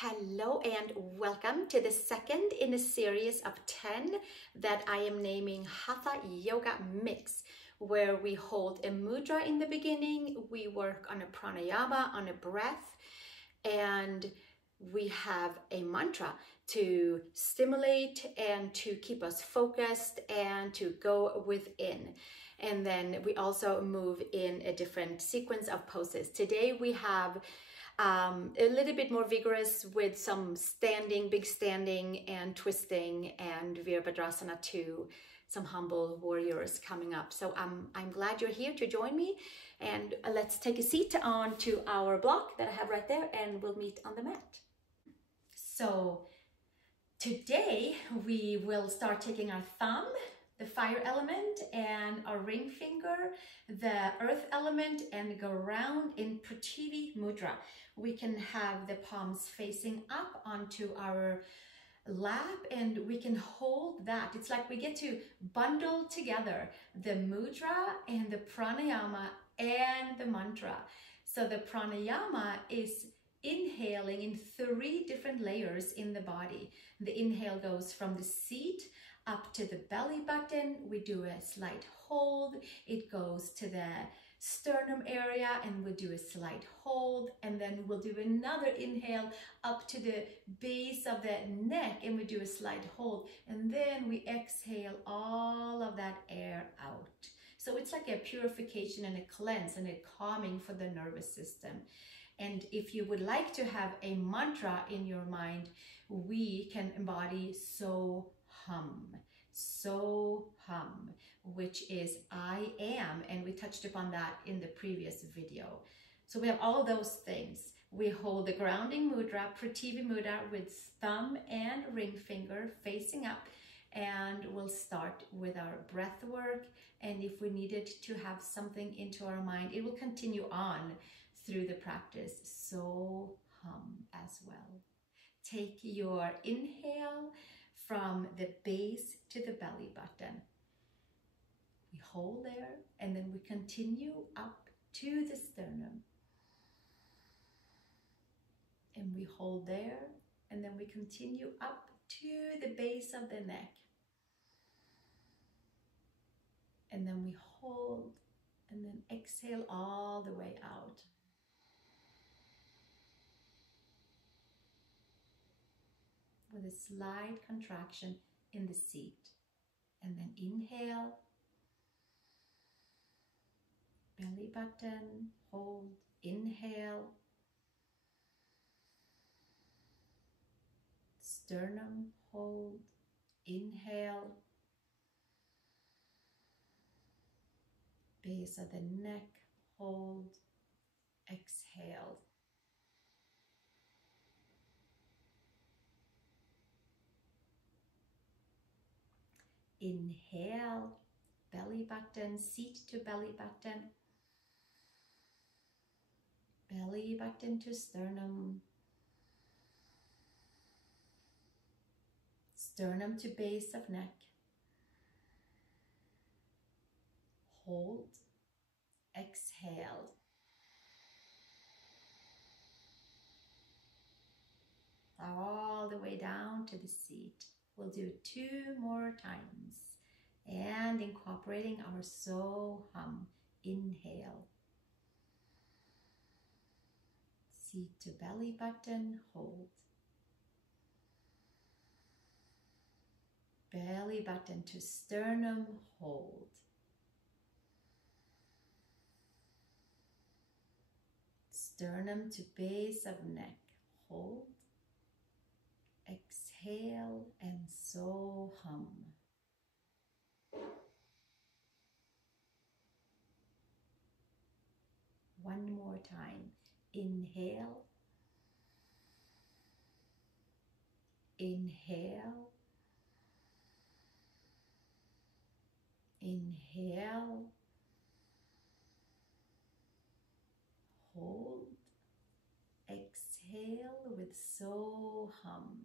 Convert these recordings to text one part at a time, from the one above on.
Hello and welcome to the second in a series of 10 that I am naming Hatha Yoga Mix, where we hold a mudra in the beginning, we work on a pranayama, on a breath, and we have a mantra to stimulate and to keep us focused and to go within. And then we also move in a different sequence of poses. Today we have a little bit more vigorous with some standing, big standing and twisting, and Virabhadrasana too, some humble warriors coming up. So I'm glad you're here to join me, and let's take a seat onto our block that I have right there and we'll meet on the mat. So today we will start taking our thumb, the fire element, and our ring finger, the earth element, and go around in Prtivi Mudra. We can have the palms facing up onto our lap and we can hold that. It's like we get to bundle together the mudra and the pranayama and the mantra. So the pranayama is inhaling in 3 different layers in the body. The inhale goes from the seat up to the belly button. We do a slight hold. It goes to the sternum area and we'll do a slight hold, and then we'll do another inhale up to the base of the neck and we do a slight hold, and then we exhale all of that air out. So it's like a purification and a cleanse and a calming for the nervous system. And if you would like to have a mantra in your mind, we can embody so hum, which is I am, and we touched upon that in the previous video. So we have all those things. We hold the grounding mudra, Prtivi Mudra, with thumb and ring finger facing up, and we'll start with our breath work. And if we needed to have something into our mind, it will continue on through the practice. So hum as well. Take your inhale from the base to the belly button. We hold there and then we continue up to the sternum. And we hold there and then we continue up to the base of the neck. And then we hold and then exhale all the way out. With a slight contraction in the seat. And then inhale, belly button, hold, inhale, sternum, hold, inhale, base of the neck, hold, exhale. Inhale, belly button, seat to belly button, belly button to sternum, sternum to base of neck, hold, exhale. All the way down to the seat. We'll do 2 more times, and incorporating our so hum. Inhale, seat to belly button, hold, belly button to sternum, hold, sternum to base of neck, hold, exhale, and so hum. One more time. Inhale, inhale, inhale, hold, exhale with so hum.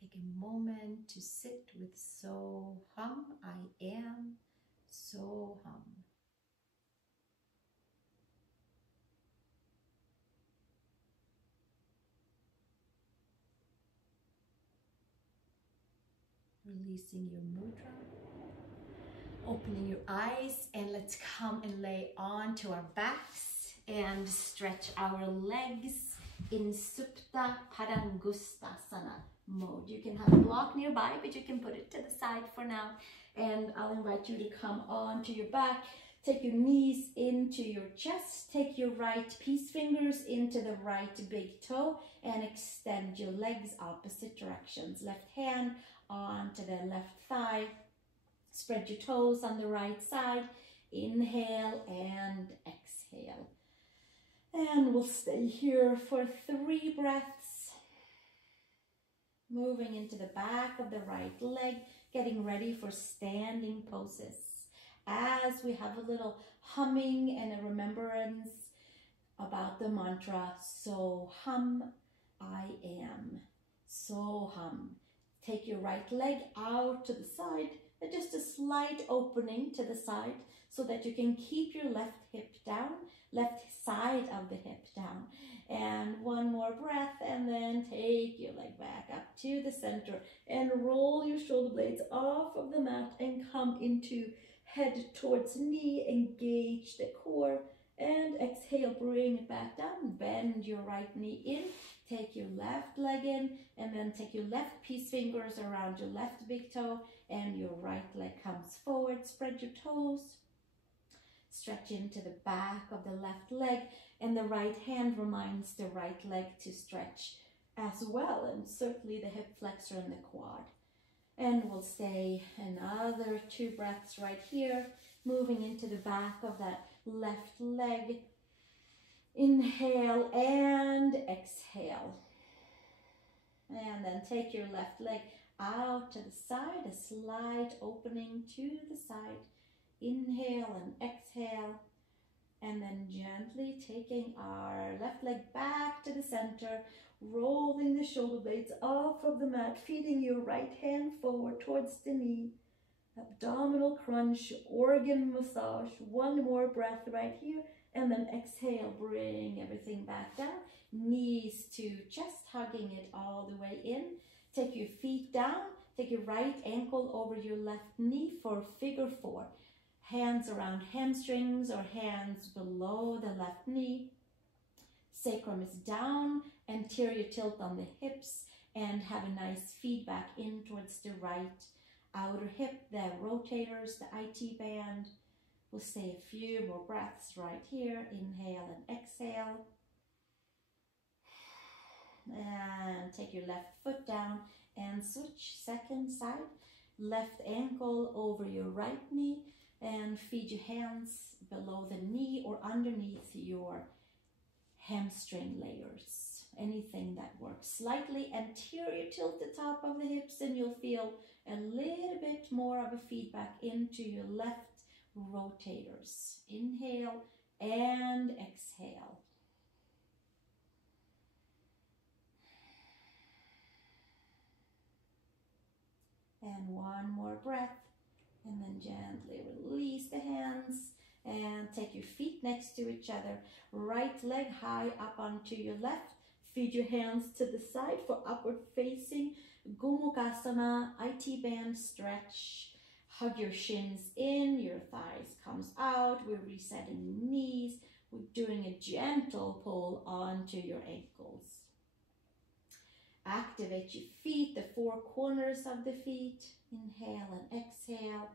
Take a moment to sit with so hum. I am, so Releasing your mudra. Opening your eyes, and let's come and lay onto our backs and stretch our legs in Supta Padangustasana mode. You can have a block nearby, but you can put it to the side for now. And I'll invite you to come onto your back. Take your knees into your chest. Take your right peace fingers into the right big toe and extend your legs opposite directions. Left hand onto the left thigh. Spread your toes on the right side. Inhale and exhale. And we'll stay here for 3 breaths. Moving into the back of the right leg, getting ready for standing poses. As we have a little humming and a remembrance about the mantra, so hum, I am. So hum. Take your right leg out to the side, and just a slight opening to the side so that you can keep your left hip down, left side of the hip down. And one more breath, and then take your leg back up to the center and roll your shoulder blades off of the mat and come into head towards knee. Engage the core and exhale, bring it back down. Bend your right knee in, take your left leg in, and then take your left peace fingers around your left big toe, and your right leg comes forward. Spread your toes, stretch into the back of the left leg, and the right hand reminds the right leg to stretch as well, and certainly the hip flexor and the quad. And we'll stay another 2 breaths right here, moving into the back of that left leg. Inhale and exhale. And then take your left leg out to the side, a slight opening to the side. Inhale and exhale. And then gently taking our left leg back to the center, rolling the shoulder blades off of the mat, feeding your right hand forward towards the knee. Abdominal crunch, organ massage. 1 more breath right here. And then exhale, bring everything back down. Knees to chest, hugging it all the way in. Take your feet down. Take your right ankle over your left knee for figure 4. Hands around hamstrings or hands below the left knee. Sacrum is down, anterior tilt on the hips, and have a nice feedback in towards the right outer hip, the rotators, the IT band. We'll stay a few more breaths right here. Inhale and exhale. And take your left foot down and switch second side. Left ankle over your right knee, and feed your hands below the knee or underneath your hamstring layers. Anything that works. Slightly anterior tilt the top of the hips, and you'll feel a little bit more of a feedback into your left rotators. Inhale and exhale. And 1 more breath, and then gently release the hands and take your feet next to each other. Right leg high up onto your left. Feed your hands to the side for upward facing Gomukasana, IT band stretch. Hug your shins in, your thighs comes out. We're resetting knees. We're doing a gentle pull onto your ankles. Activate your feet, the 4 corners of the feet. Inhale and exhale.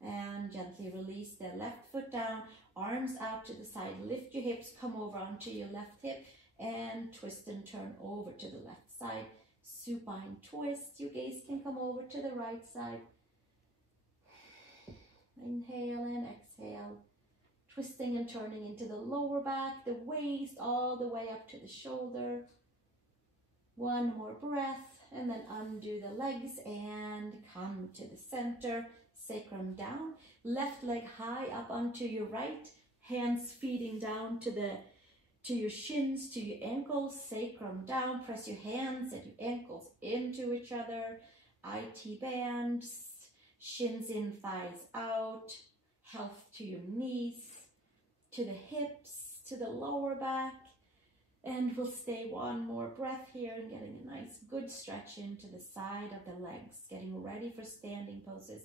And gently release the left foot down. Arms out to the side. Lift your hips, come over onto your left hip. And twist and turn over to the left side. Supine twist. Your gaze can come over to the right side. Inhale and exhale. Twisting and turning into the lower back, the waist, all the way up to the shoulder. 1 more breath, and then undo the legs and come to the center. Sacrum down. Left leg high up onto your right. Hands feeding down to your shins, to your ankles. Sacrum down. Press your hands and your ankles into each other. IT bands. Shins in, thighs out. Health to your knees, to the hips, to the lower back. And we'll stay one more breath here and getting a nice good stretch into the side of the legs, getting ready for standing poses.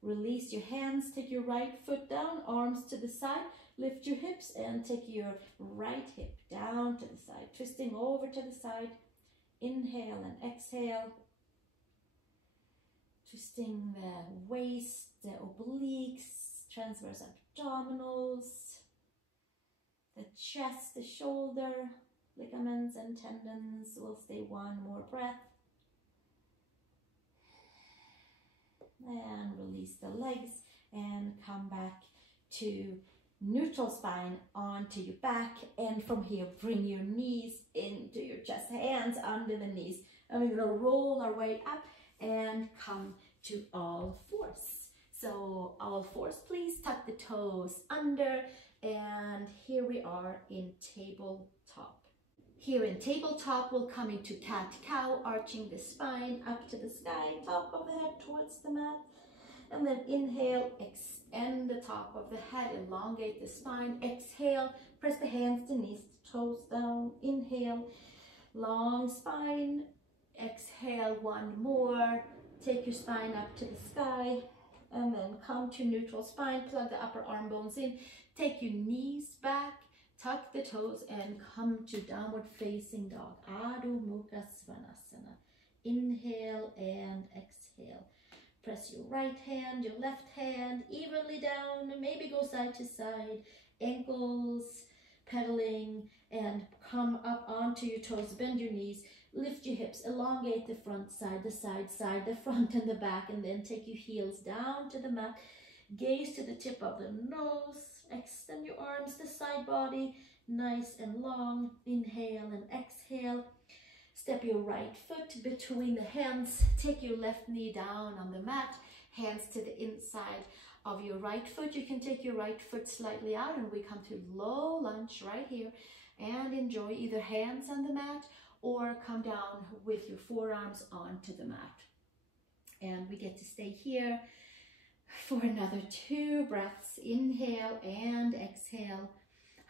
Release your hands, take your right foot down, arms to the side, lift your hips and take your right hip down to the side, twisting over to the side. Inhale and exhale. Twisting the waist, the obliques, transverse abdominals, the chest, the shoulder, ligaments and tendons. We'll stay one more breath. And release the legs and come back to neutral spine onto your back. And from here, bring your knees into your chest, hands under the knees. And we're going to roll our way up and come to all fours. So all fours, please tuck the toes under. And here we are in tabletop. Here in tabletop, we'll come into cat-cow, arching the spine up to the sky, top of the head towards the mat. And then inhale, extend the top of the head, elongate the spine. Exhale, press the hands to knees, toes down. Inhale, long spine. Exhale, one more. Take your spine up to the sky. And then come to neutral spine, plug the upper arm bones in. Take your knees back. Tuck the toes and come to downward facing dog. Adhomukhasvanasana. Inhale and exhale. Press your right hand, your left hand evenly down. Maybe go side to side. Ankles pedaling and come up onto your toes. Bend your knees. Lift your hips. Elongate the front side, the side, the front and the back. And then take your heels down to the mat. Gaze to the tip of the nose. Extend your arms, the side body, nice and long. Inhale and exhale. Step your right foot between the hands. Take your left knee down on the mat. Hands to the inside of your right foot. You can take your right foot slightly out and we come to low lunge right here. And enjoy either hands on the mat or come down with your forearms onto the mat. And we get to stay here for another 2 breaths. Inhale and exhale,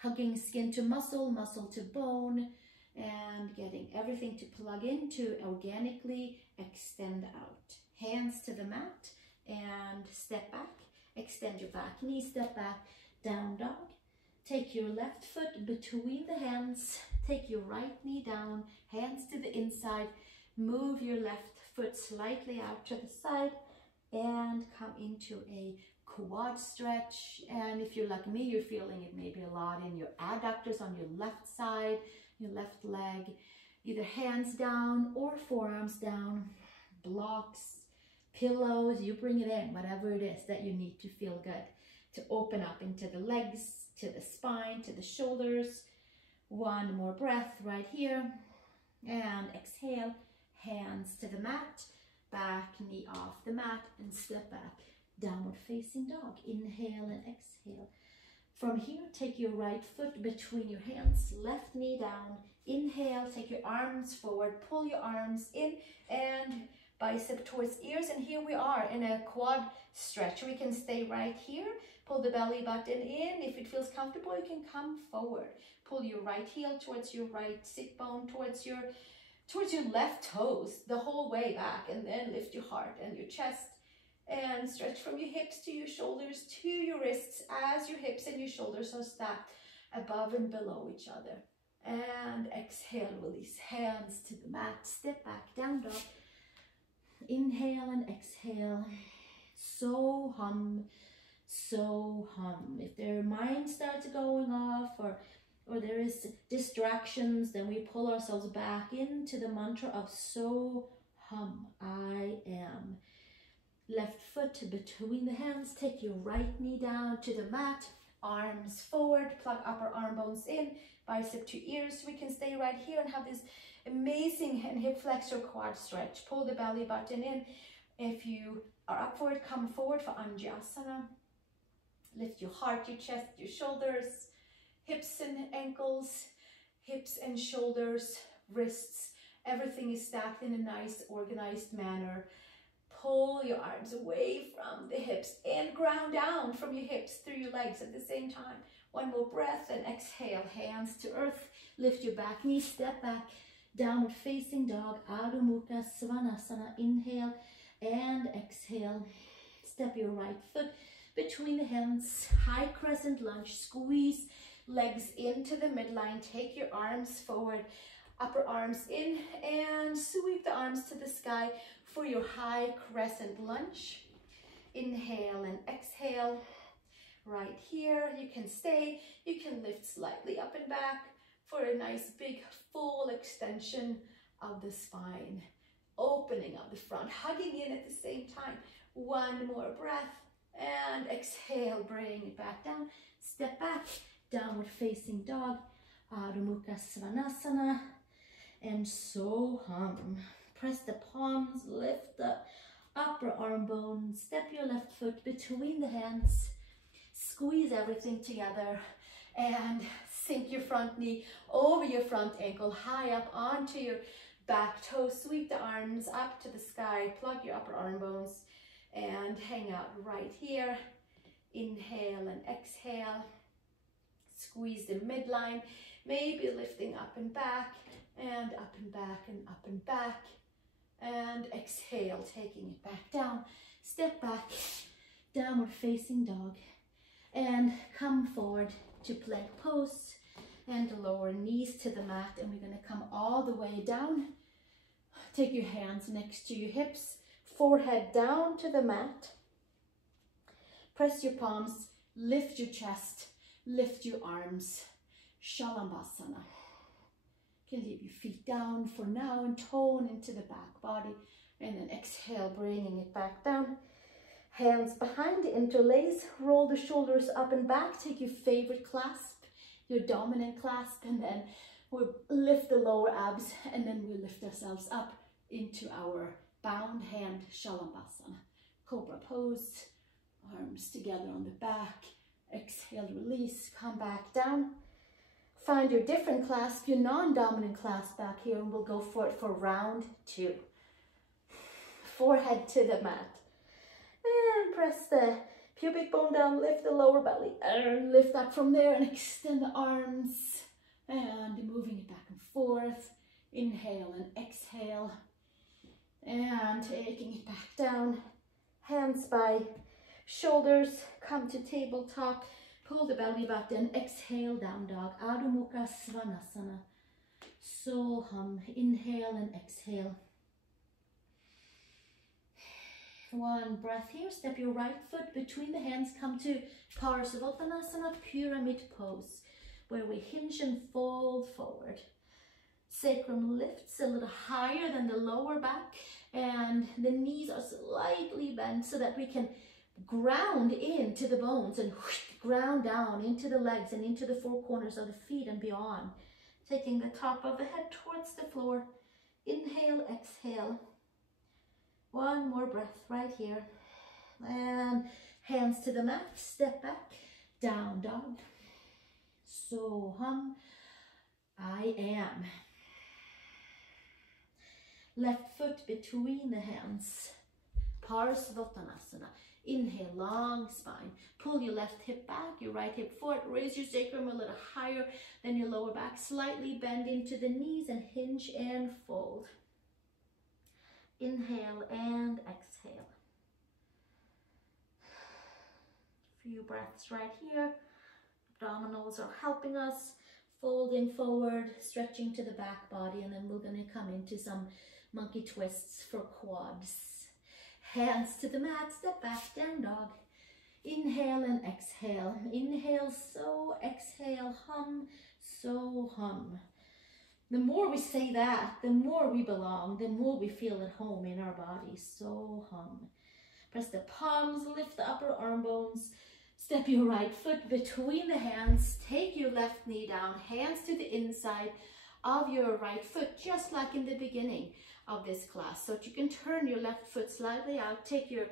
hugging skin to muscle, muscle to bone, and getting everything to plug in to organically extend out. Hands to the mat and step back. Extend your back knee, step back, down dog. Take your left foot between the hands. Take your right knee down, hands to the inside. Move your left foot slightly out to the side. And come into a quad stretch. And if you're like me, you're feeling it maybe a lot in your adductors on your left side, your left leg, either hands down or forearms down, blocks, pillows, you bring it in, whatever it is that you need to feel good, to open up into the legs, to the spine, to the shoulders. One more breath right here. And exhale, hands to the mat. Back knee off the mat and step back, downward facing dog. Inhale and exhale. From here, take your right foot between your hands, left knee down. Inhale, take your arms forward, pull your arms in and bicep towards ears. And here we are in a quad stretch. We can stay right here, pull the belly button in. If it feels comfortable, you can come forward. Pull your right heel towards your right sit bone, towards your left toes the whole way back, and then lift your heart and your chest and stretch from your hips to your shoulders to your wrists as your hips and your shoulders are stacked above and below each other. And exhale, release hands to the mat, step back, down dog. Inhale and exhale. So hum, so hum. If their mind starts going off or there is distractions, then we pull ourselves back into the mantra of so hum, I am. Left foot between the hands, take your right knee down to the mat, arms forward, plug upper arm bones in, bicep to ears. We can stay right here and have this amazing hip flexor quad stretch. Pull the belly button in. If you are up for it, come forward for Anjaneyasana. Lift your heart, your chest, your shoulders, hips and ankles, hips and shoulders, wrists. Everything is stacked in a nice organized manner. pull your arms away from the hips and ground down from your hips through your legs at the same time. One more breath and exhale, hands to earth. Lift your back knee, step back, downward facing dog, Adhomukhasvanasana. Inhale and exhale. Step your right foot between the hands, high crescent lunge, squeeze legs into the midline, take your arms forward, upper arms in, and sweep the arms to the sky for your high crescent lunge. Inhale and exhale. Right here, you can stay, you can lift slightly up and back for a nice big full extension of the spine, opening up the front, hugging in at the same time. One more breath and exhale, bring it back down, step back, downward facing dog, Adhomukhasvanasana, and so hum. Press the palms, lift the upper arm bone, step your left foot between the hands, squeeze everything together, and sink your front knee over your front ankle, high up onto your back toe. Sweep the arms up to the sky, plug your upper arm bones, and hang out right here. Inhale and exhale. Squeeze the midline, maybe lifting up and back, and up and back, and up and back. And exhale, taking it back down. Step back, downward facing dog. And come forward to plank pose and lower knees to the mat, and we're going to come all the way down. Take your hands next to your hips, forehead down to the mat. Press your palms, lift your chest, lift your arms. Shalambasana. You can leave your feet down for now and tone into the back body, and then exhale, bringing it back down. Hands behind, interlace, roll the shoulders up and back, take your favorite clasp, your dominant clasp, and then we'll lift the lower abs, and then we lift ourselves up into our bound hand Shalambasana. Cobra pose, arms together on the back, exhale, release, come back down. Find your different clasp, your non-dominant clasp back here, and we'll go for it for round 2. Forehead to the mat. And press the pubic bone down, lift the lower belly, and lift up from there and extend the arms, and moving it back and forth. Inhale and exhale, and taking it back down. Hands by shoulders, come to tabletop, pull the belly button, exhale, down dog, Adhomukhasvanasana. So hum, inhale and exhale. One breath here, step your right foot between the hands, come to Parsvakonasana, pyramid pose, where we hinge and fold forward. Sacrum lifts a little higher than the lower back, and the knees are slightly bent so that we can ground into the bones and ground down into the legs and into the four corners of the feet and beyond. Taking the top of the head towards the floor. Inhale, exhale. One more breath right here. And hands to the mat, step back, down dog. So hum, I am. Left foot between the hands, Parsvakonasana. Inhale, long spine. Pull your left hip back, your right hip forward. Raise your sacrum a little higher than your lower back. Slightly bend into the knees and hinge and fold. Inhale and exhale. Few breaths right here. Abdominals are helping us. Folding forward, stretching to the back body, and then we're going to come into some monkey twists for quads. Hands to the mat, step back, down dog. Inhale and exhale. Inhale, so exhale, hum, so hum. The more we say that, the more we belong, the more we feel at home in our bodies. So hum. Press the palms, lift the upper arm bones. Step your right foot between the hands. Take your left knee down, hands to the inside of your right foot, just like in the beginning of this class. So that you can turn your left foot slightly out. Take your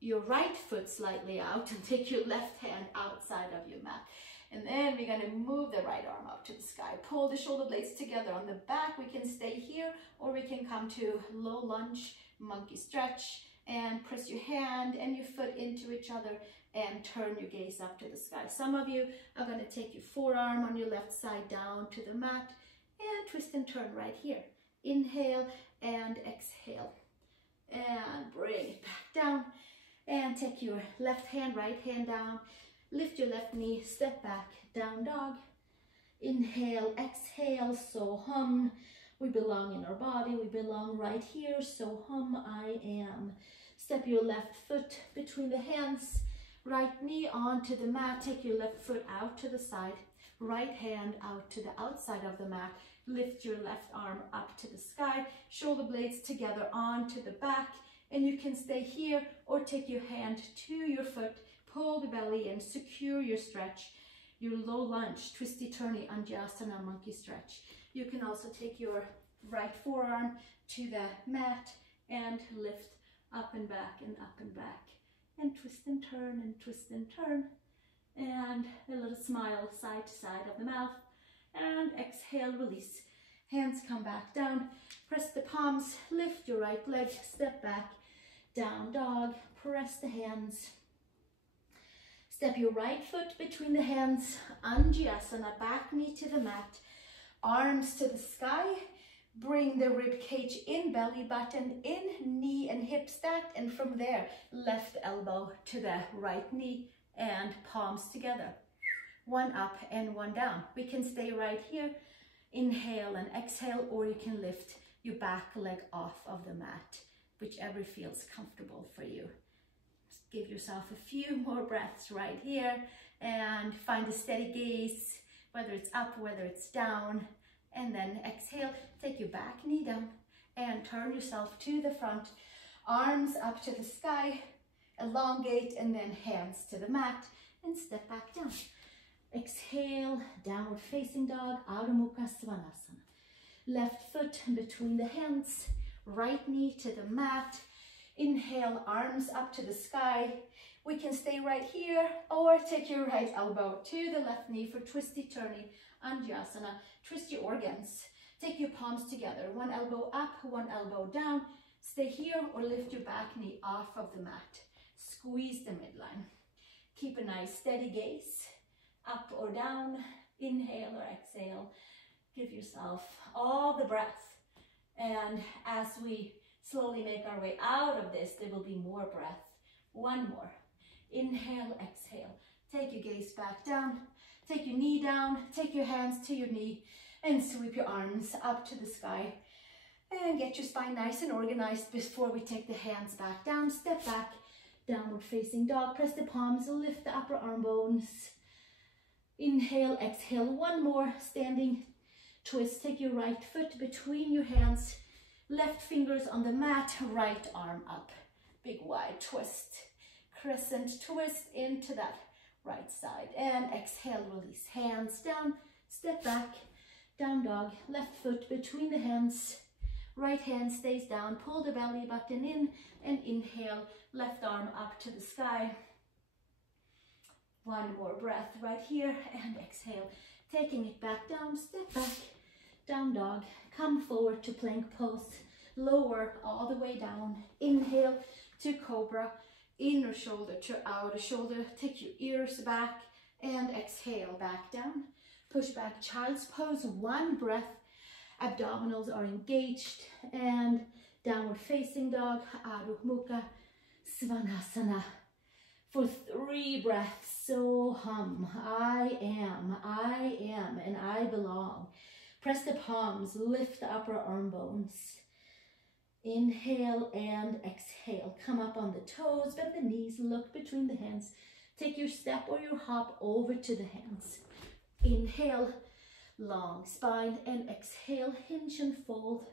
your right foot slightly out and take your left hand outside of your mat. And then we're going to move the right arm up to the sky. Pull the shoulder blades together on the back. We can stay here, or we can come to low lunge, monkey stretch, and press your hand and your foot into each other and turn your gaze up to the sky. Some of you are going to take your forearm on your left side down to the mat and twist and turn right here. Inhale and exhale. And bring it back down. And take your left hand, right hand down. Lift your left knee, step back, down dog. Inhale, exhale, so hum. We belong in our body, we belong right here, so hum, I am. Step your left foot between the hands, right knee onto the mat, take your left foot out to the side, right hand out to the outside of the mat, lift your left arm up to the sky, shoulder blades together onto the back, and you can stay here or take your hand to your foot, pull the belly in, secure your stretch, your low lunge, twisty turny, Anjaneyasana, monkey stretch. You can also take your right forearm to the mat and lift up and back and up and back. And twist and turn and twist and turn. And a little smile side to side of the mouth. And exhale, release. Hands come back down. Press the palms, lift your right leg, step back, down dog, press the hands. Step your right foot between the hands, Anjaneyasana, back knee to the mat, arms to the sky, bring the rib cage in, belly button in, knee and hip stacked, and from there, left elbow to the right knee and palms together. One up and one down. We can stay right here, inhale and exhale, or you can lift your back leg off of the mat, whichever feels comfortable for you. Give yourself a few more breaths right here and find a steady gaze, whether it's up, whether it's down, and then exhale, take your back knee down and turn yourself to the front, arms up to the sky, elongate, and then hands to the mat and step back down. Exhale, downward facing dog, Adhomukhasvanasana. Left foot between the hands, right knee to the mat. Inhale, arms up to the sky. We can stay right here or take your right elbow to the left knee for twisty turny, Anjaneyasana. Twist your organs. Take your palms together. One elbow up, one elbow down. Stay here or lift your back knee off of the mat. Squeeze the midline. Keep a nice steady gaze. Up or down. Inhale or exhale. Give yourself all the breath. And as we slowly make our way out of this, there will be more breath. One more. Inhale, exhale. Take your gaze back down. Take your knee down. Take your hands to your knee and sweep your arms up to the sky. And get your spine nice and organized before we take the hands back down. Step back, downward facing dog. Press the palms, lift the upper arm bones. Inhale, exhale. One more, standing twist. Take your right foot between your hands. Left fingers on the mat, right arm up. Big wide twist. Crescent twist into that right side. And exhale, release. Hands down, step back, down dog. Left foot between the hands. Right hand stays down. Pull the belly button in and inhale. Left arm up to the sky. One more breath right here and exhale. Taking it back down, step back, down dog. Come forward to plank pose. Lower all the way down. Inhale to cobra. Inner shoulder to outer shoulder. Take your ears back and exhale back down. Push back child's pose. One breath. Abdominals are engaged and downward facing dog. Adhomukhasvanasana. For 3 breaths. So hum. I am, and I belong. Press the palms, lift the upper arm bones. Inhale and exhale. Come up on the toes, bend the knees, look between the hands. Take your step or your hop over to the hands. Inhale, long spine, and exhale, hinge and fold.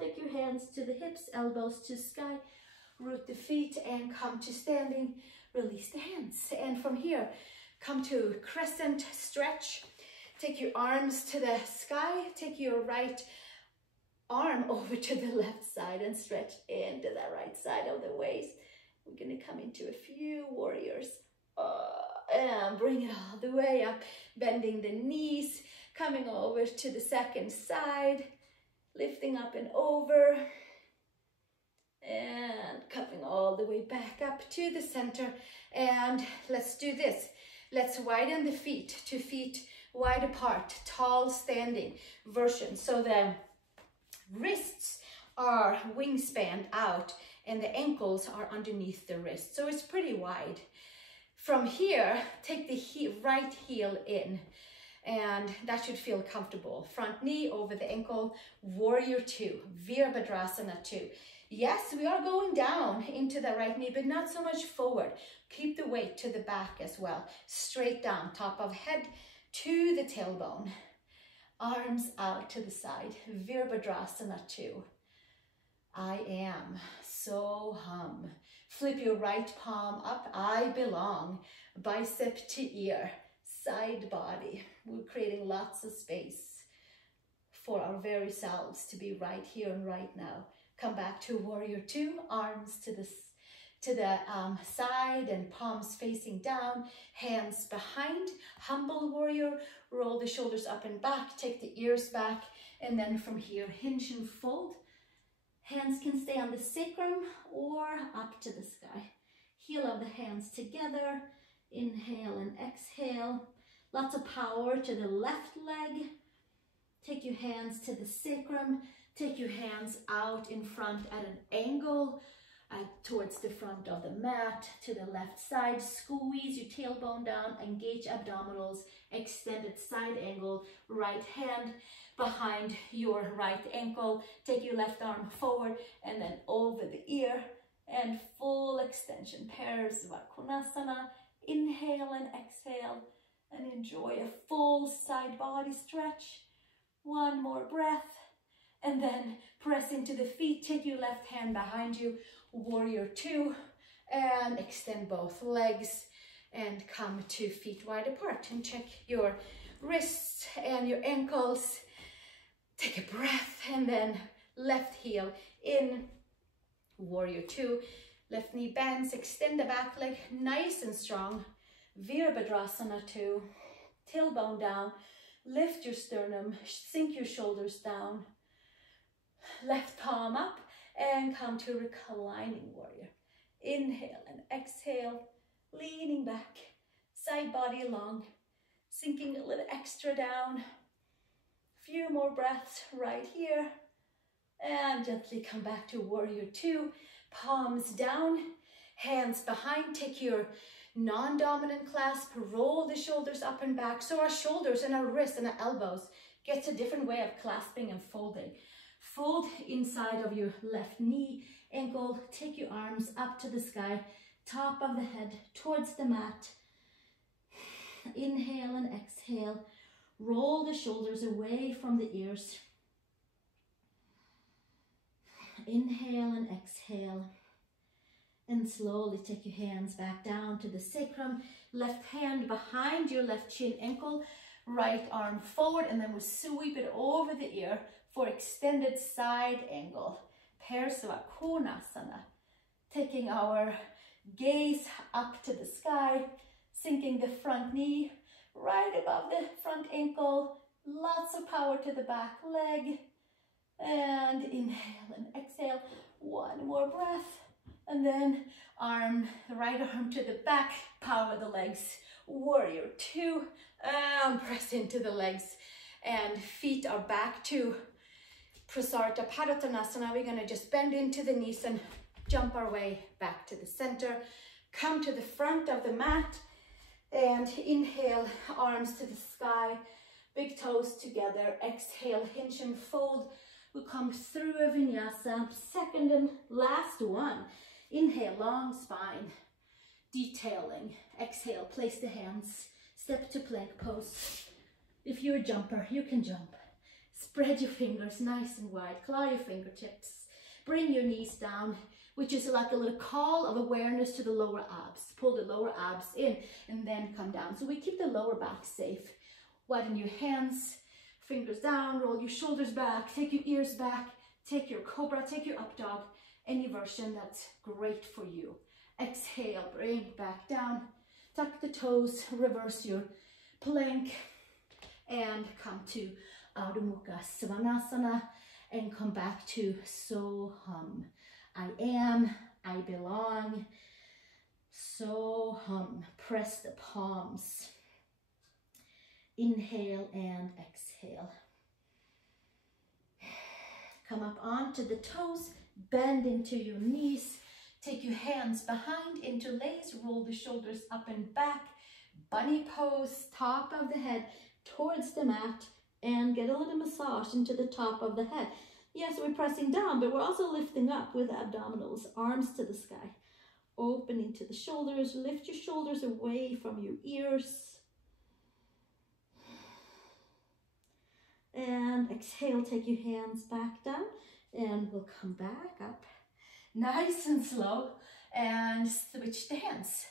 Take your hands to the hips, elbows to sky. Root the feet and come to standing. Release the hands. And from here, come to crescent stretch. Take your arms to the sky. Take your right arm over to the left side and stretch into the right side of the waist. We're gonna come into a few warriors. And bring it all the way up, bending the knees, coming over to the second side, lifting up and over, and coming all the way back up to the center. And let's do this. Let's widen the feet, 2 feet wide apart, tall standing version. So the wrists are wingspan out and the ankles are underneath the wrist. So it's pretty wide. From here, take the right heel in, and that should feel comfortable. Front knee over the ankle, warrior 2, Virabhadrasana 2. Yes, we are going down into the right knee, but not so much forward. Keep the weight to the back as well. Straight down, top of head to the tailbone. Arms out to the side, Virabhadrasana 2. I am, so hum. Flip your right palm up, I belong. Bicep to ear, side body. We're creating lots of space for our very selves to be right here and right now. Come back to warrior 2, arms to the side and palms facing down, hands behind. Humble warrior, roll the shoulders up and back, take the ears back, and then from here, hinge and fold. Hands can stay on the sacrum or up to the sky. Heel of the hands together. Inhale and exhale. Lots of power to the left leg. Take your hands to the sacrum. Take your hands out in front at an angle towards the front of the mat, to the left side. Squeeze your tailbone down, engage abdominals, extended side angle, right hand behind your right ankle. Take your left arm forward and then over the ear and full extension. Parsvakonasana. Inhale and exhale and enjoy a full side body stretch. One more breath and then press into the feet. Take your left hand behind you, warrior 2, and extend both legs and come 2 feet wide apart and check your wrists and your ankles. Take a breath and then left heel in, warrior 2. Left knee bends, extend the back leg nice and strong. Virabhadrasana 2. Tailbone down, lift your sternum, sink your shoulders down. Left palm up and come to reclining warrior. Inhale and exhale, leaning back, side body long, sinking a little extra down. Few more breaths right here. And gently come back to warrior 2. Palms down, hands behind. Take your non-dominant clasp, roll the shoulders up and back. So our shoulders and our wrists and our elbows gets a different way of clasping and folding. Fold inside of your left knee, ankle. Take your arms up to the sky, top of the head towards the mat. Inhale and exhale. Roll the shoulders away from the ears. Inhale and exhale. And slowly take your hands back down to the sacrum. Left hand behind your left shin ankle. Right arm forward, and then we'll sweep it over the ear for extended side angle. Parsvakonasana. Taking our gaze up to the sky, sinking the front knee right above the front ankle. Lots of power to the back leg. And inhale and exhale. One more breath. And then right arm to the back, power the legs. Warrior 2. And press into the legs. And feet are back to Prasarita Padottanasana. We're going to just bend into the knees and jump our way back to the center. Come to the front of the mat. And inhale, arms to the sky. Big toes together. Exhale, hinge and fold. We'll come through a vinyasa. Second and last one. Inhale, long spine. Detailing. Exhale, place the hands. Step to plank pose. If you're a jumper, you can jump. Spread your fingers nice and wide. Claw your fingertips. Bring your knees down, which is like a little call of awareness to the lower abs. Pull the lower abs in and then come down. So we keep the lower back safe. Widen your hands, fingers down, roll your shoulders back, take your ears back, take your cobra, take your up dog, any version that's great for you. Exhale, bring back down. Tuck the toes, reverse your plank, and come to Adhomukhasvanasana, and come back to so hum. I am, I belong. So hum. Press the palms. Inhale and exhale. Come up onto the toes, bend into your knees. Take your hands behind, interlace, roll the shoulders up and back. Bunny pose, top of the head towards the mat, and get a little massage into the top of the head. Yes, we're pressing down, but we're also lifting up with abdominals, arms to the sky. Opening to the shoulders, lift your shoulders away from your ears. And exhale, take your hands back down, and we'll come back up. Nice and slow, and switch the hands.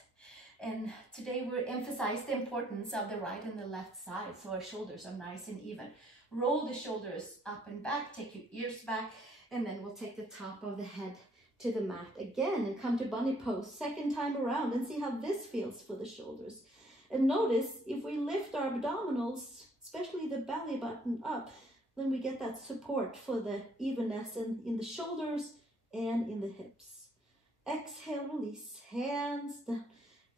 And today we'll emphasize the importance of the right and the left side, so our shoulders are nice and even. Roll the shoulders up and back, take your ears back, and then we'll take the top of the head to the mat again and come to bunny pose second time around, and see how this feels for the shoulders. And notice if we lift our abdominals, especially the belly button up, then we get that support for the evenness in the shoulders and in the hips. Exhale, release, hands down,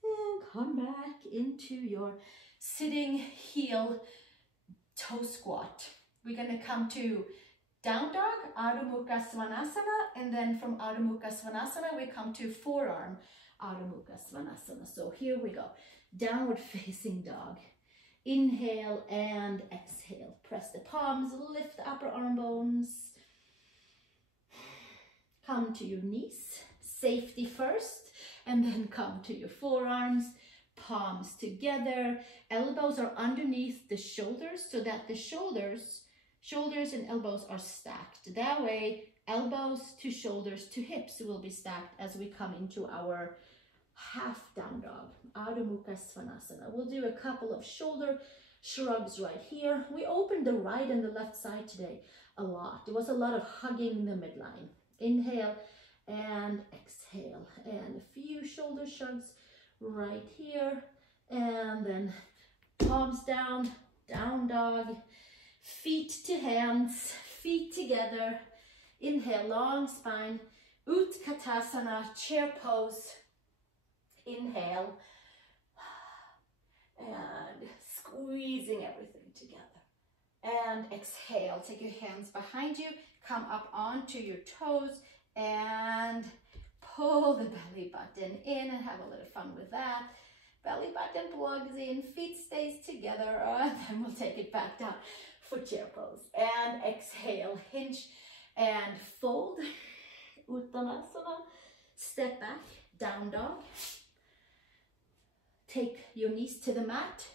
and come back into your sitting heel toe squat. We're going to come to down dog, Adhomukhasvanasana, and then from Adhomukhasvanasana we come to forearm Adhomukhasvanasana. So here we go, downward facing dog. Inhale and exhale. Press the palms, lift the upper arm bones. Come to your knees, safety first, and then come to your forearms, palms together. Elbows are underneath the shoulders so that the shoulders and elbows are stacked. That way, elbows to shoulders to hips will be stacked as we come into our half down dog, Adhomukhasvanasana. We'll do a couple of shoulder shrugs right here. We opened the right and the left side today a lot. There was a lot of hugging in the midline. Inhale and exhale, and a few shoulder shrugs right here, and then palms down, down dog, feet to hands, feet together. Inhale, long spine, Uttanasana, chair pose. Inhale, and squeezing everything together. And exhale, take your hands behind you, come up onto your toes, and pull the belly button in and have a little fun with that. Belly button plugs in, feet stays together, and then we'll take it back down for chair pose. And exhale, hinge and fold, Uttanasana, step back, down dog. Take your knees to the mat,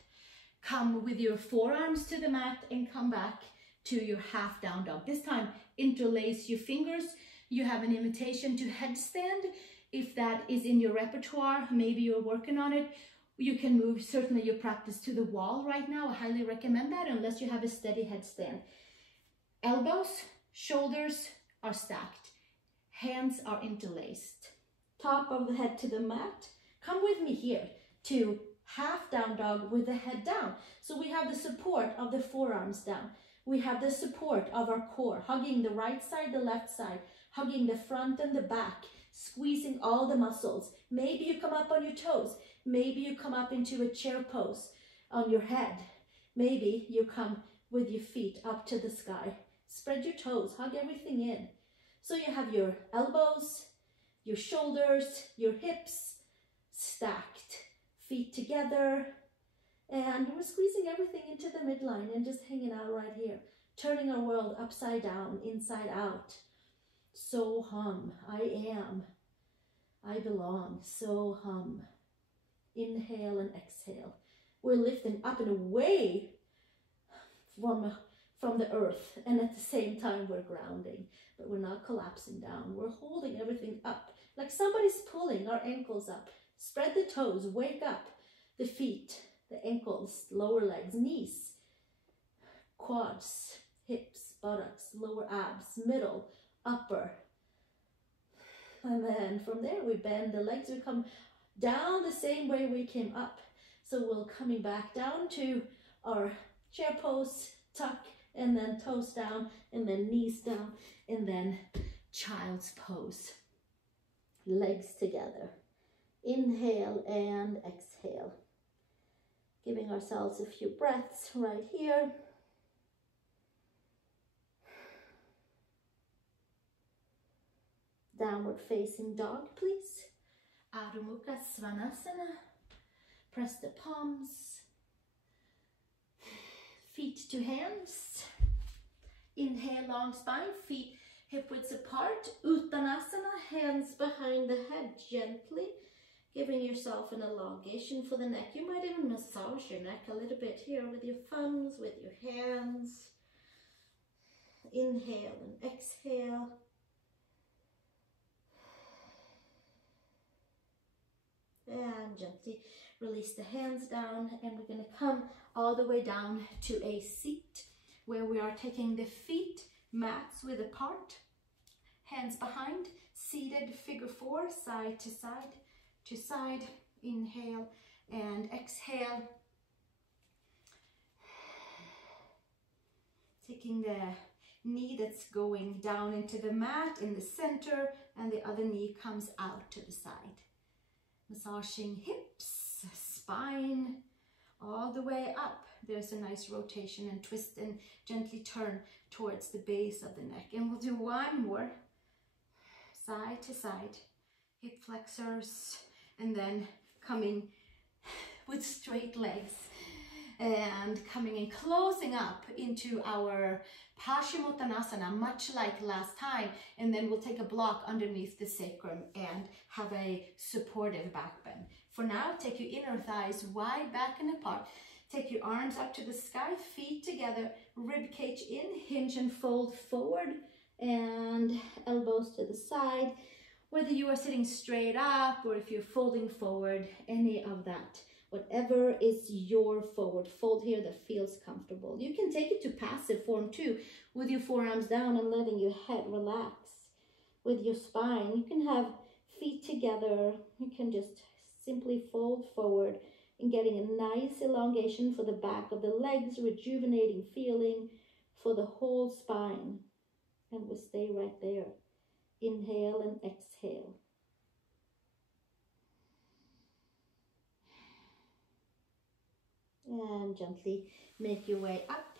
come with your forearms to the mat, and come back to your half down dog. This time, interlace your fingers. You have an invitation to headstand. If that is in your repertoire, maybe you're working on it, you can move certainly your practice to the wall right now. I highly recommend that unless you have a steady headstand. Elbows, shoulders are stacked. Hands are interlaced. Top of the head to the mat. Come with me here to half down dog with the head down. So we have the support of the forearms down. We have the support of our core, hugging the right side, the left side, hugging the front and the back, squeezing all the muscles. Maybe you come up on your toes. Maybe you come up into a chair pose on your head. Maybe you come with your feet up to the sky. Spread your toes, hug everything in. So you have your elbows, your shoulders, your hips stacked, feet together, and we're squeezing everything into the midline and just hanging out right here, turning our world upside down, inside out. So hum, I am, I belong, so hum. Inhale and exhale. We're lifting up and away from the earth, and at the same time we're grounding, but we're not collapsing down. We're holding everything up, like somebody's pulling our ankles up. Spread the toes, wake up the feet, the ankles, lower legs, knees, quads, hips, buttocks, lower abs, middle, upper. And then from there we bend the legs, we come down the same way we came up. So we'll coming back down to our chair pose, tuck, and then toes down, and then knees down, and then child's pose. Legs together. Inhale and exhale. Giving ourselves a few breaths right here. Downward facing dog, please. Adhomukhasvanasana. Press the palms. Feet to hands. Inhale, long spine, feet hip widths apart. Uttanasana, hands behind the head gently. Giving yourself an elongation for the neck. You might even massage your neck a little bit here with your thumbs, with your hands. Inhale and exhale. And gently release the hands down, and we're going to come all the way down to a seat where we are taking the feet mats width apart, hands behind, seated figure 4, side to side to side. Inhale and exhale. Taking the knee that's going down into the mat in the center, and the other knee comes out to the side. Massaging hips, spine, all the way up. There's a nice rotation and twist, and gently turn towards the base of the neck. And we'll do one more. Side to side, hip flexors, and then coming with straight legs. And coming and closing up into our Parsvakonasana, much like last time. And then we'll take a block underneath the sacrum and have a supportive back bend. For now, take your inner thighs wide back and apart. Take your arms up to the sky, feet together, rib cage in, hinge and fold forward, and elbows to the side. Whether you are sitting straight up or if you're folding forward, any of that. Whatever is your forward fold here that feels comfortable. You can take it to passive form too, with your forearms down and letting your head relax. With your spine, you can have feet together. You can just simply fold forward and getting a nice elongation for the back of the legs, rejuvenating feeling for the whole spine. And we'll stay right there. Inhale and exhale. And gently make your way up.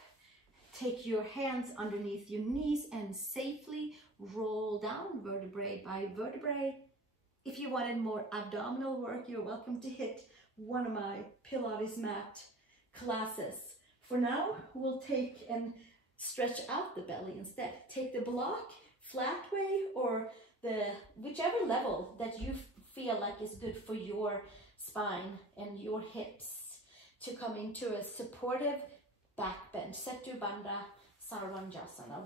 Take your hands underneath your knees and safely roll down vertebrae by vertebrae. If you wanted more abdominal work, you're welcome to hit one of my Pilates mat classes. For now, we'll take and stretch out the belly instead. Take the block, flat way, or the whichever level that you feel like is good for your spine and your hips, to come into a supportive back bend, Setu Bandha Sarvanjasana.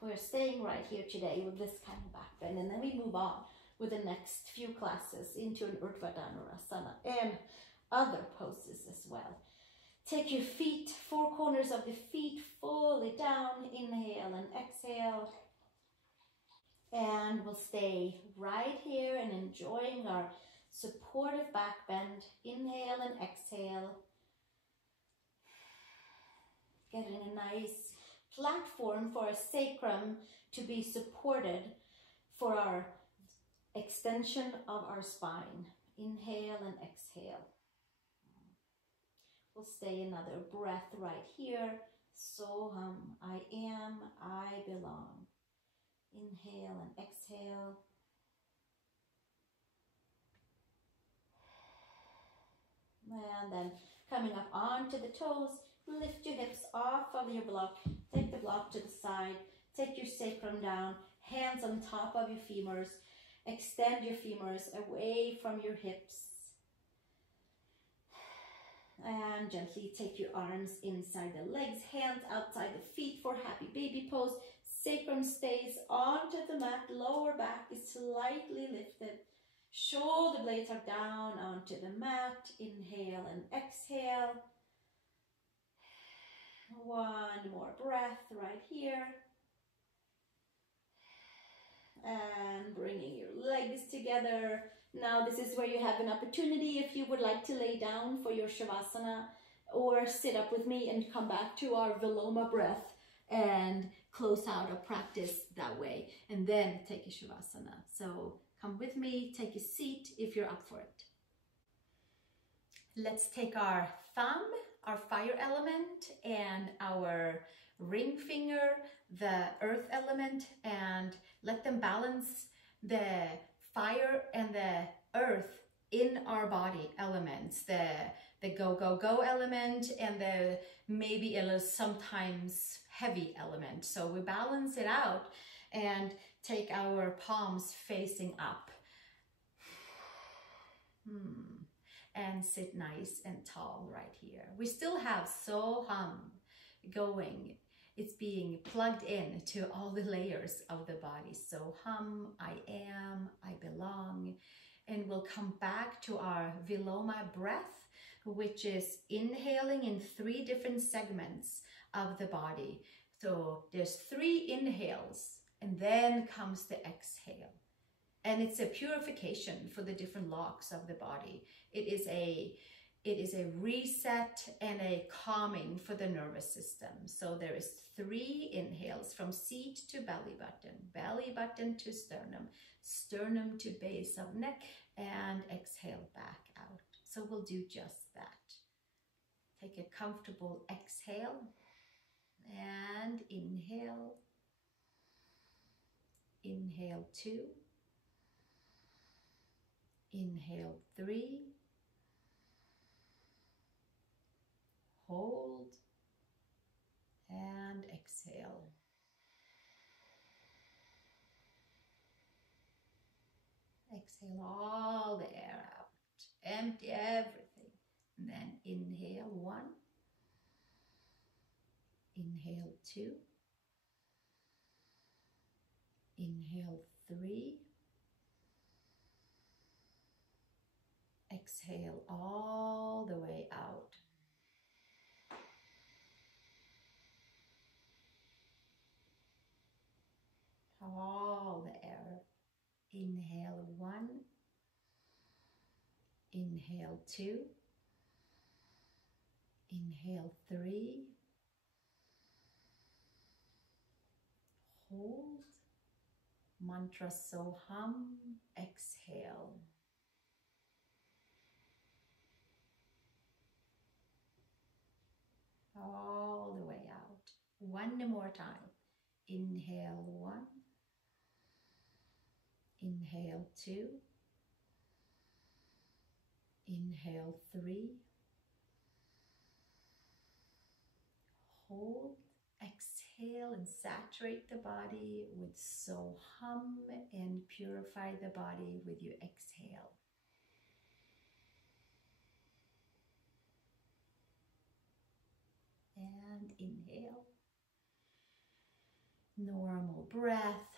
We're staying right here today with this kind of back bend, and then we move on with the next few classes into an Asana and other poses as well. Take your feet, 4 corners of the feet fully down. Inhale and exhale. And we'll stay right here and enjoying our supportive back bend. Inhale and exhale. Getting a nice platform for our sacrum to be supported for our extension of our spine. Inhale and exhale. We'll stay another breath right here. Soham, I am, I belong. Inhale and exhale. And then coming up onto the toes, lift your hips off of your block. Take the block to the side. Take your sacrum down. Hands on top of your femurs. Extend your femurs away from your hips. And gently take your arms inside the legs, hands outside the feet for happy baby pose. Sacrum stays onto the mat, lower back is slightly lifted. Shoulder blades are down onto the mat. Inhale and exhale. One more breath right here. And bringing your legs together. Now this is where you have an opportunity if you would like to lay down for your Shavasana, or sit up with me and come back to our Viloma breath and close out our practice that way, and then take a Shavasana. So come with me, take a seat if you're up for it. Let's take our thumb, our fire element, and our ring finger, the earth element, and let them balance the fire and the earth in our body elements, the go element and the maybe a little sometimes heavy element. So we balance it out and take our palms facing up. And sit nice and tall right here. We still have Soham going. It's being plugged in to all the layers of the body. Soham, I am, I belong. And we'll come back to our Viloma breath, which is inhaling in 3 different segments of the body. So there's 3 inhales, and then comes the exhale. And it's a purification for the different locks of the body. It is a reset and a calming for the nervous system. So there is 3 inhales from seat to belly button to sternum, sternum to base of neck, and exhale back out. So we'll do just that. Take a comfortable exhale and inhale. Inhale 2. Inhale 3. Hold and exhale. Exhale all the air out. Empty everything. And then inhale 1. Inhale 2. Inhale 3. Exhale all the way out. All the air. Inhale 1. Inhale 2. Inhale 3. Hold. Mantra Soham. Exhale. All the way out. 1 more time. Inhale 1. Inhale 2. Inhale 3. Hold. Exhale and saturate the body with Soham and purify the body with your exhale. And inhale. Normal breath.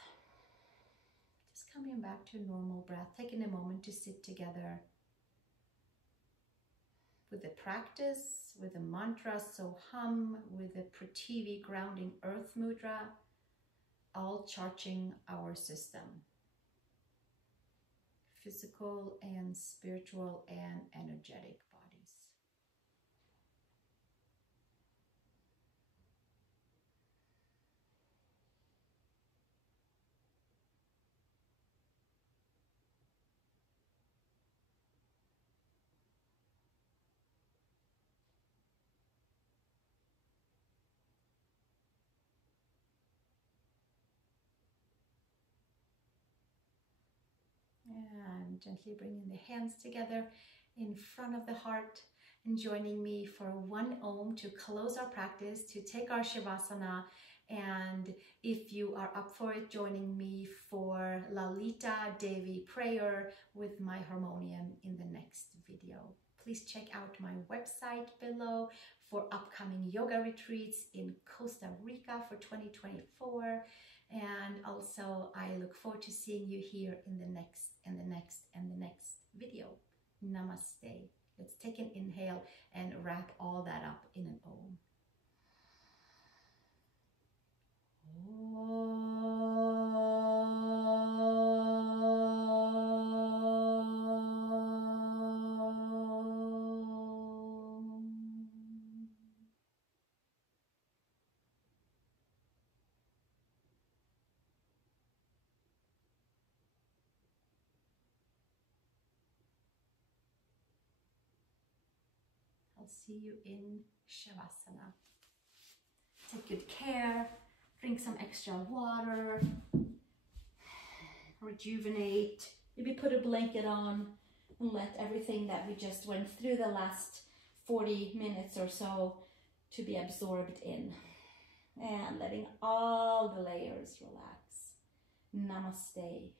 Just coming back to normal breath, taking a moment to sit together with the practice, with the mantra Soham, with the Prtivi grounding earth mudra, all charging our system. Physical and spiritual and energetic bodies. And gently bringing the hands together in front of the heart and joining me for 1 Om to close our practice, to take our Shavasana. And if you are up for it, joining me for Lalita Devi prayer with my harmonium in the next video. Please check out my website below for upcoming yoga retreats in Costa Rica for 2024. And also, I look forward to seeing you here in the next and the next and the next video. Namaste. Let's take an inhale and wrap all that up in an Om. Om. will see you in Shavasana. Take good care, drink some extra water, rejuvenate, maybe put a blanket on and let everything that we just went through the last 40 minutes or so to be absorbed in. And letting all the layers relax. Namaste.